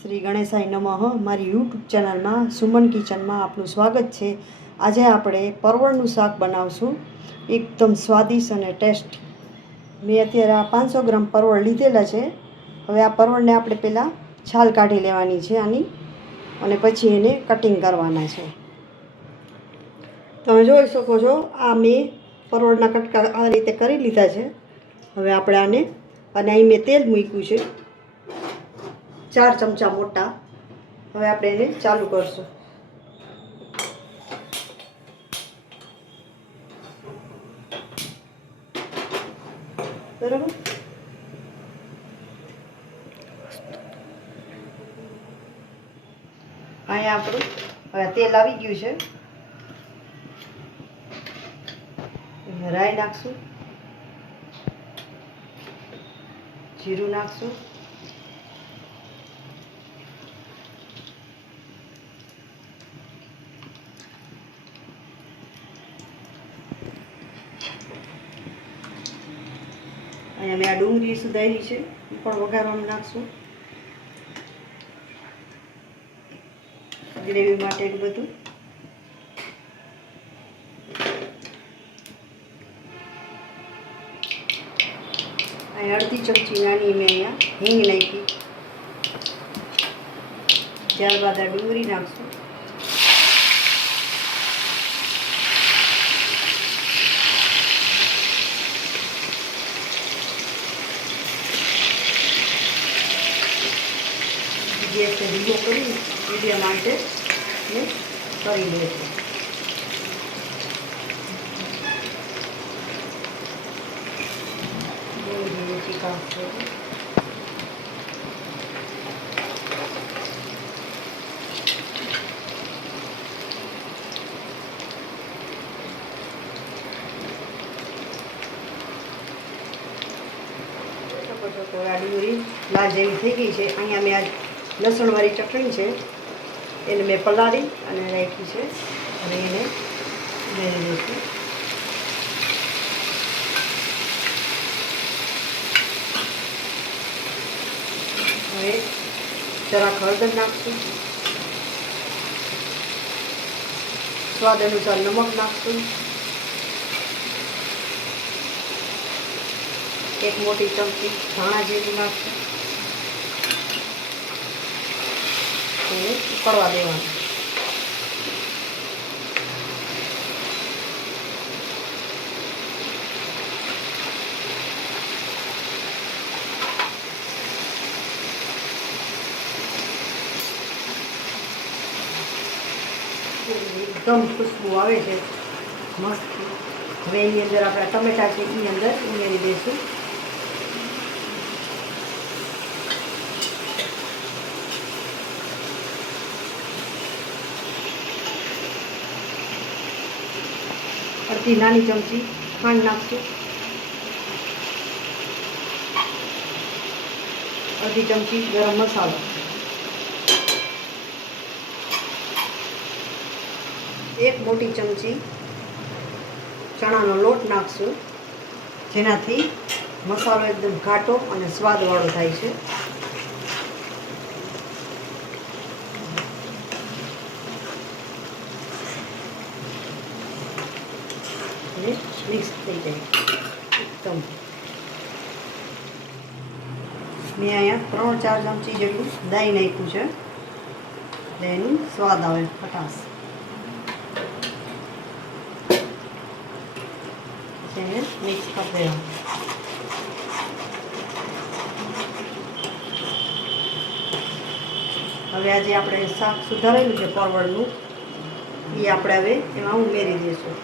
શ્રી ગણેશાય નમઃ. મારી યુટ્યુબ ચેનલમાં સુમન કિચનમાં આપનું સ્વાગત છે. આજે આપણે પરવળનું શાક બનાવશું, એકદમ સ્વાદિષ્ટ અને ટેસ્ટ. મેં અત્યારે આ 500 ગ્રામ પરવળ લીધેલા છે. હવે આ પરવળને આપણે પહેલાં છાલ કાઢી લેવાની છે આની, અને પછી એને કટિંગ કરવાના છે. તમે જોઈ શકો છો, આ મેં પરવળના કટકા આ રીતે કરી લીધા છે. હવે આપણે આને, અને અહીં મેં તેલ મૂક્યું છે 4 ચમચા મોટા. હવે આપણે એને ચાલુ કરશું. બરાબર, અહીંયા આપણું હવે તેલ આવી ગયું છે. રાઈ નાખશું, જીરું નાખશું, અહીંયા મેં આ ડુંગળી સુધારી છે, એ પણ વઘારવામાં નાખશું ગ્રેવી માટે બધું. અહીંયા અડધી ચમચી નાની મેં અહીંયા હિંગ નાખી. ત્યારબાદ આ ડુંગળી નાખશું. ગેસને ધીમો કરી મીડિયમ માટે કરી લઈશું. આ ડુંગળી લાલ જેવી થઈ ગઈ છે. અહીંયા મેં આ લસણવાળી ચટણી છે, એને મેં પલાળી અને રાખી છે, અને એને ઉમેરી દઈશું. હવે જરાક હળદર નાખશું, સ્વાદ અનુસાર નમક નાખશું, 1 મોટી ચમચી ધાણા જીરું નાખશું. એને ઉકળવા દેવાનું. એકદમ ખુશ્બુ આવે છે મસ્ત. હવે એની અંદર આપણા ટમેટા છે એની અંદર ઉમેરી દઈશું. અડધી નાની ચમચી ખાંડ નાખશું, અડધી ચમચી ગરમ મસાલો, 1 મોટી ચમચી ચણાનો લોટ નાખશું, જેનાથી મસાલો એકદમ ઘાટો અને સ્વાદવાળો થાય છે. મિક્સ થઈ જાય એકદમ. મેં અહીંયા 3-4 ચમચી જેટલું દહીં નાખ્યું છે, એટલે એનું સ્વાદ આવે, ખટાશ. એને મિક્સ કરી દેવાનું. હવે આજે આપણે શાક સુધારેલું છે પરવળનું, એ આપણે હવે એમાં ઉમેરી દઈશું.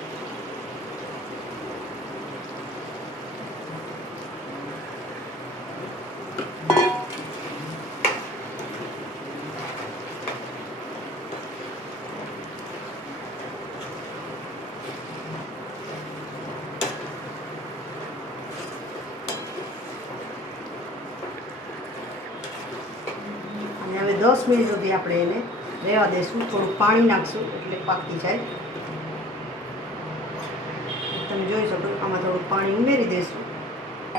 હવે 10 મિનિટ સુધી આપણે એને રહેવા દઈશું. થોડું પાણી નાખશું એટલે પાકી જાય. તમે જોઈ શકો, આમાં થોડું પાણી ઉમેરી દઈશું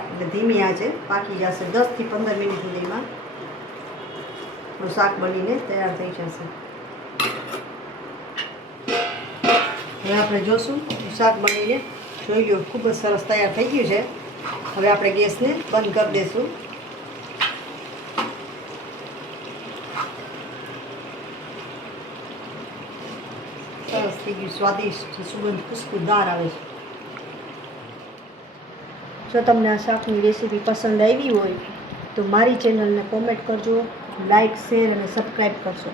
એટલે ધીમી આંચે પાકી જશે 10 થી 15 મિનિટ સુધીમાં. આપણું શાક બનીને તૈયાર થઈ જશે. હવે આપણે જોશું શાક બનીને જોઈ લો ખૂબ જ સરસ તૈયાર થઈ ગયું છે. હવે આપણે ગેસને બંધ કરી દઈશું. સરસ થઈ ગયું, સ્વાદિષ્ટ સુગંધ ખુશ્બુદાર આવે છે. જો તમને આ શાકની રેસીપી પસંદ આવી હોય તો મારી ચેનલને કોમેન્ટ કરજો, લાઈક, શેર અને સબસ્ક્રાઈબ કરજો.